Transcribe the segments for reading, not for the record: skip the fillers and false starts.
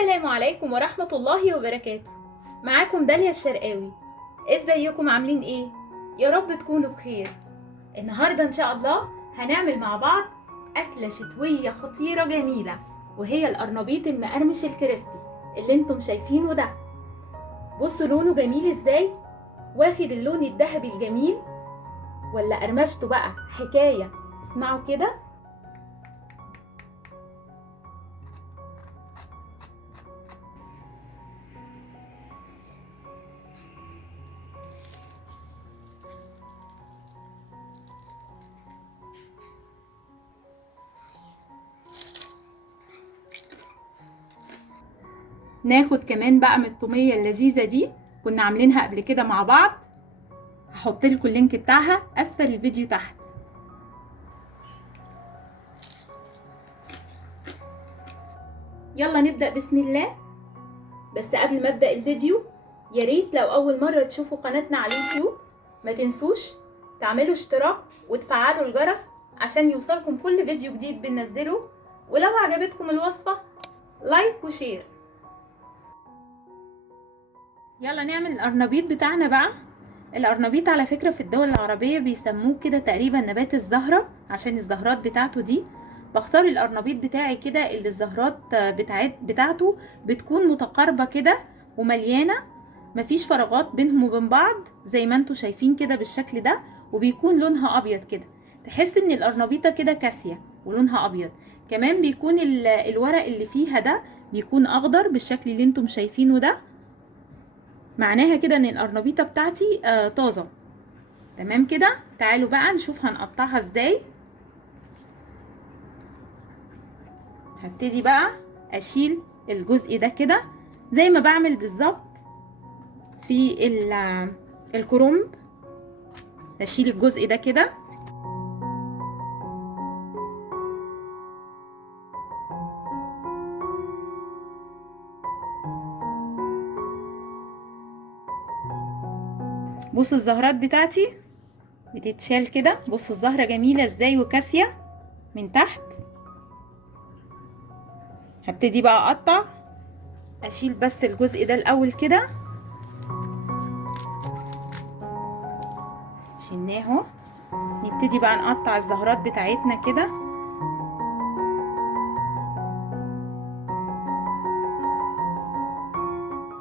السلام عليكم ورحمة الله وبركاته. معاكم داليا الشرقاوي. ازيكم عاملين ايه؟ يا رب تكونوا بخير. النهاردة ان شاء الله هنعمل مع بعض أكلة شتوية خطيرة جميلة، وهي القرنبيط المقرمش الكريسبي اللي انتم شايفينه ده. بصوا لونه جميل ازاي، واخد اللون الذهبي الجميل، ولا قرمشته بقى حكاية. اسمعوا كده. ناخد كمان بقى من الطومية اللذيذة دي، كنا عاملينها قبل كده مع بعض. هحط لكم اللينك بتاعها اسفل الفيديو تحت. يلا نبدأ بسم الله. بس قبل ما ابدأ الفيديو، يا ريت لو اول مرة تشوفوا قناتنا على اليوتيوب ما تنسوش تعملوا اشتراك وتفعلوا الجرس عشان يوصلكم كل فيديو جديد بننزله. ولو عجبتكم الوصفة لايك وشير. يلا نعمل القرنبيط بتاعنا بقى. القرنبيط على فكرة في الدول العربية بيسموه كده تقريبا نبات الزهرة، عشان الزهرات بتاعته دي. بختار القرنبيط بتاعي كده اللي الزهرات بتاعته بتكون متقاربة كده ومليانة، مفيش فراغات بينهم وبين بعض زي ما انتوا شايفين كده بالشكل ده، وبيكون لونها ابيض كده، تحس ان القرنبيطة كده كاسية ولونها ابيض. كمان بيكون الورق اللي فيها ده بيكون اخضر بالشكل اللي انتم شايفينه ده، معناها كده ان القرنبيطه بتاعتي طازه. تمام كده. تعالوا بقى نشوف هنقطعها ازاي. هبتدي بقى اشيل الجزء ده كده زي ما بعمل بالظبط في الكرنب. اشيل الجزء ده كده. بصوا الزهرات بتاعتي بتتشال كده. بصوا الزهرة جميلة ازاي وكاسية من تحت. هبتدي بقى اقطع. اشيل بس الجزء ده الاول كده. شلناه. نبتدي بقى نقطع الزهرات بتاعتنا كده.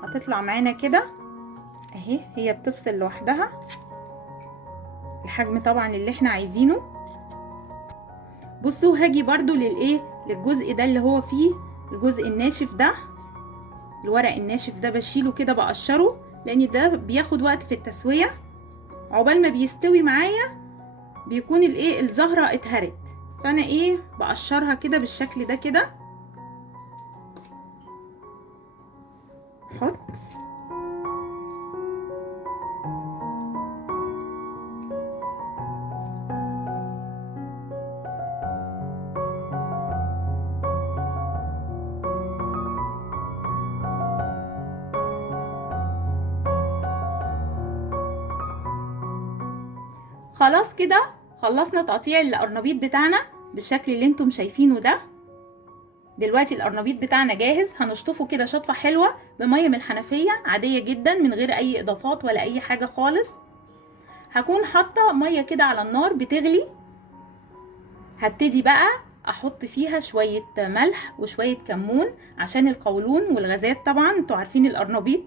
هتطلع معانا كده اهي، هي بتفصل لوحدها الحجم طبعا اللي احنا عايزينه. بصوا هاجي برضو للجزء ده اللي هو فيه الجزء الناشف ده، الورق الناشف ده بشيله كده بقشره، لان ده بياخد وقت في التسوية. عقبال ما بيستوي معايا بيكون الزهرة اتهرت، فانا بقشرها كده بالشكل ده كده. حط خلاص كده. خلصنا تقطيع القرنبيط بتاعنا بالشكل اللي انتم شايفينه ده. دلوقتي القرنبيط بتاعنا جاهز. هنشطفه كده شطفة حلوة بمية من الحنفية عادية جدا من غير اي اضافات ولا اي حاجة خالص. هكون حاطة مية كده على النار بتغلي. هبتدي بقى احط فيها شوية ملح وشوية كمون عشان القولون والغازات، طبعا انتوا عارفين القرنبيط.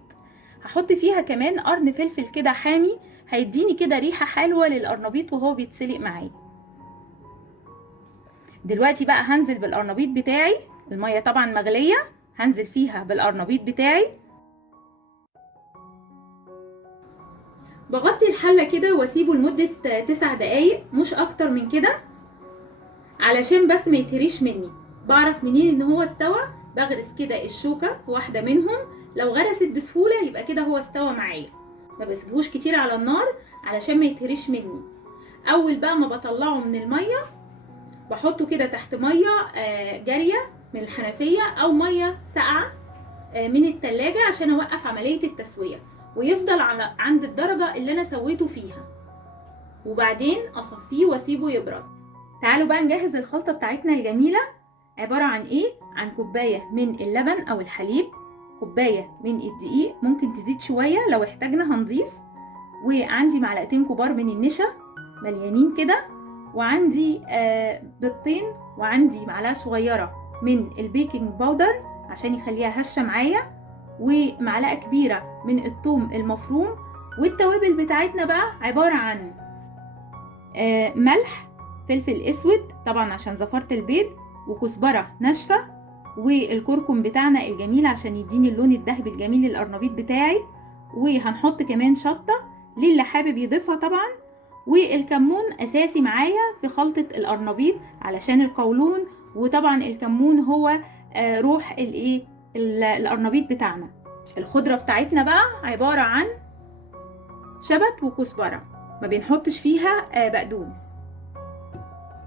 هحط فيها كمان قرن فلفل كده حامي، هيديني كده ريحة حلوة للقرنبيط وهو بيتسلق معايا. دلوقتي بقى هنزل بالقرنبيط بتاعي، المية طبعا مغلية، هنزل فيها بالقرنبيط بتاعي. بغطي الحلة كده واسيبه لمدة 9 دقايق مش اكتر من كده، علشان بس ما يتهريش مني. بعرف منين ان هو استوى؟ بغرس كده الشوكة في واحدة منهم، لو غرست بسهولة يبقى كده هو استوى معايا. ما بسيبوش كتير على النار علشان ما يتهريش مني. اول بقى ما بطلعه من المية بحطه كده تحت مية جارية من الحنفية او مية ساقعة من التلاجة عشان اوقف عملية التسوية، ويفضل عند الدرجة اللي انا سويته فيها، وبعدين اصفيه واسيبه يبرد. تعالوا بقى نجهز الخلطة بتاعتنا الجميلة. عبارة عن عن كوباية من اللبن او الحليب، كوباية من الدقيق، ممكن تزيد شوية لو احتاجنا هنضيف، وعندي معلقتين كبار من النشا مليانين كده، وعندي بيضتين، وعندي معلقة صغيرة من البيكنج باودر عشان يخليها هشة معايا، ومعلقة كبيرة من الثوم المفروم. والتوابل بتاعتنا بقى عبارة عن ملح، فلفل اسود طبعا عشان زفرة البيض، وكزبرة ناشفة، والكركم بتاعنا الجميل عشان يديني اللون الذهبي الجميل للقرنبيط بتاعي، وهنحط كمان شطة للي حابب يضيفها طبعا، والكمون اساسي معايا في خلطة القرنبيط علشان القولون، وطبعا الكمون هو روح القرنبيط بتاعنا. الخضرة بتاعتنا بقى عبارة عن شبت وكزبرة، ما بنحطش فيها بقدونس.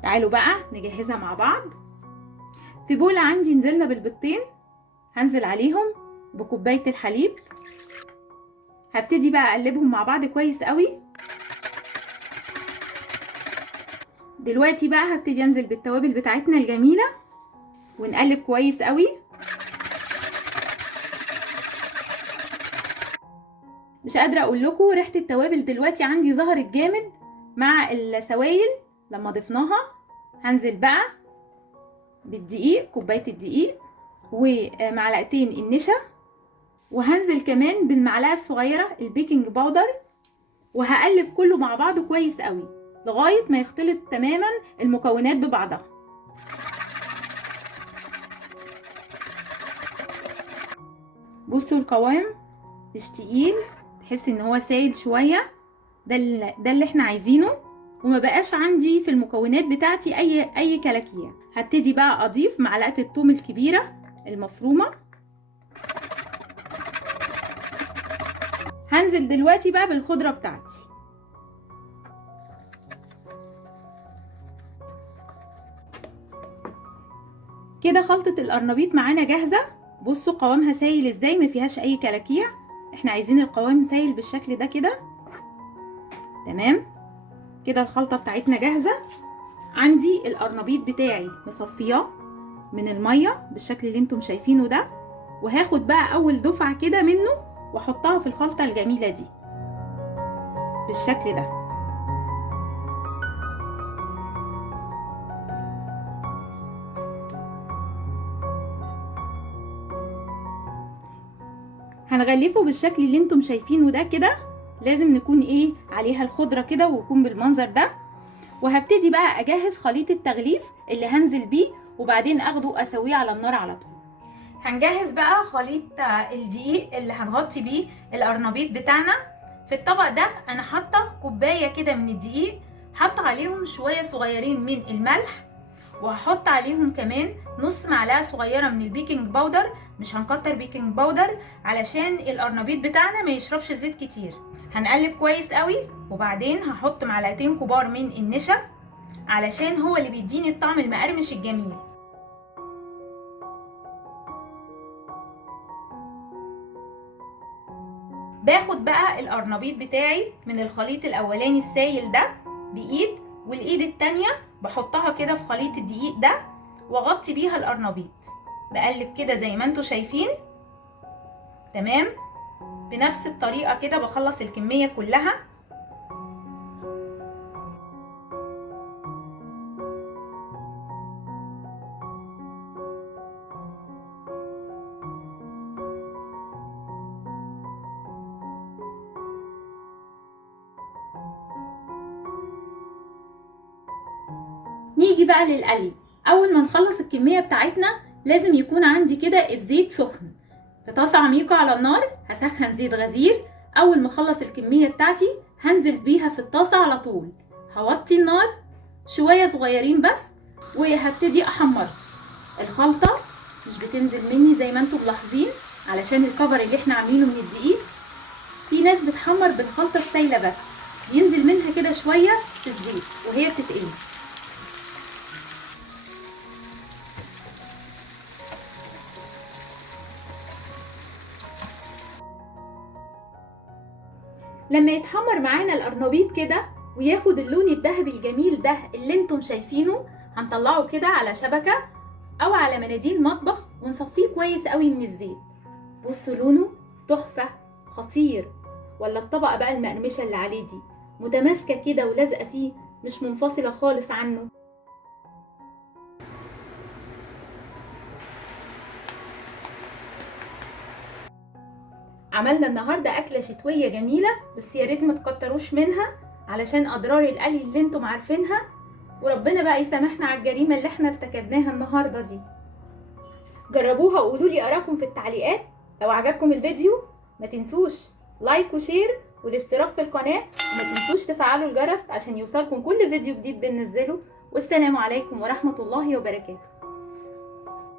تعالوا بقى نجهزها مع بعض. في بولة عندي نزلنا بالبيضتين، هنزل عليهم بكوباية الحليب، هبتدي بقى اقلبهم مع بعض كويس قوي. دلوقتي بقى هبتدي انزل بالتوابل بتاعتنا الجميلة ونقلب كويس قوي. مش قادرة اقول لكم ريحة التوابل دلوقتي عندي ظهرت جامد مع السوائل لما ضفناها. هنزل بقى بالدقيق، كوباية الدقيق ومعلقتين النشا، وهنزل كمان بالمعلقة الصغيرة البيكنج باودر، وهقلب كله مع بعضه كويس قوي لغاية ما يختلط تماما المكونات ببعضها. بصوا القوام مش تقيل، تحس ان هو سايل شوية، ده اللي احنا عايزينه، وما بقاش عندي في المكونات بتاعتي اي كلاكيع. هبتدي بقى اضيف معلقة الثوم الكبيرة المفرومة. هنزل دلوقتي بقى بالخضرة بتاعتي. كده خلطة القرنبيط معانا جاهزة. بصوا قوامها سايل ازاي، ما فيهاش اي كلاكيع، احنا عايزين القوام سايل بالشكل ده كده. تمام كده الخلطة بتاعتنا جاهزة. عندي القرنبيط بتاعي مصفياه من المية بالشكل اللي انتم شايفينه ده، وهاخد بقى اول دفعة كده منه واحطها في الخلطة الجميلة دي بالشكل ده. هنغلفه بالشكل اللي انتم شايفينه ده كده، لازم نكون عليها الخضرة كده ويكون بالمنظر ده. وهبتدي بقى اجهز خليط التغليف اللي هنزل بيه، وبعدين اخده اسويه على النار على طول. هنجهز بقى خليط الدقيق اللي هنغطي بيه القرنبيط بتاعنا. في الطبق ده انا حاطه كوبايه كده من الدقيق، حاطه عليهم شويه صغيرين من الملح، وهحط عليهم كمان نص معلقه صغيره من البيكنج باودر. مش هنكتر بيكنج باودر علشان القرنبيط بتاعنا ما يشربش زيت كتير. هنقلب كويس قوي، وبعدين هحط معلقتين كبار من النشا علشان هو اللي بيديني الطعم المقرمش الجميل. باخد بقى القرنبيط بتاعي من الخليط الاولاني السايل ده بايد، والايد التانية بحطها كده في خليط الدقيق ده واغطي بيها القرنبيط. بقلب كده زي ما انتوا شايفين. تمام، بنفس الطريقة كده بخلص الكمية كلها. نيجي بقى للقلي. اول ما نخلص الكمية بتاعتنا لازم يكون عندي كده الزيت سخن في طاسة عميقة على النار. هسخن زيت غزير. اول ما اخلص الكمية بتاعتي هنزل بيها في الطاسة على طول. هوطي النار شوية صغيرين بس، وهبتدي احمر. الخلطة مش بتنزل مني زي ما انتم ملاحظين علشان الكفر اللي احنا عاملينه من الدقيق. في ناس بتحمر بالخلطة السايلة بس، ينزل منها كده شوية في الزيت وهي بتتقلي. لما يتحمر معانا القرنبيط كده وياخد اللون الذهبي الجميل ده اللي انتم شايفينه، هنطلعه كده على شبكة او على مناديل مطبخ ونصفيه كويس قوي من الزيت. بصوا لونه تحفة خطير. ولا الطبقة بقى المقرمشة اللي عليه دي متماسكة كده ولازقة فيه، مش منفصلة خالص عنه. عملنا النهاردة أكلة شتوية جميلة، بس يا ريت ما تكتروش منها علشان أضرار القلي اللي انتم عارفينها، وربنا بقى يسامحنا على الجريمة اللي احنا ارتكبناها النهاردة دي. جربوها وقولوا لي آراءكم في التعليقات. لو عجبكم الفيديو ما تنسوش لايك وشير والاشتراك في القناة، وما تنسوش تفعلوا الجرس عشان يوصلكم كل فيديو جديد بننزله. والسلام عليكم ورحمة الله وبركاته.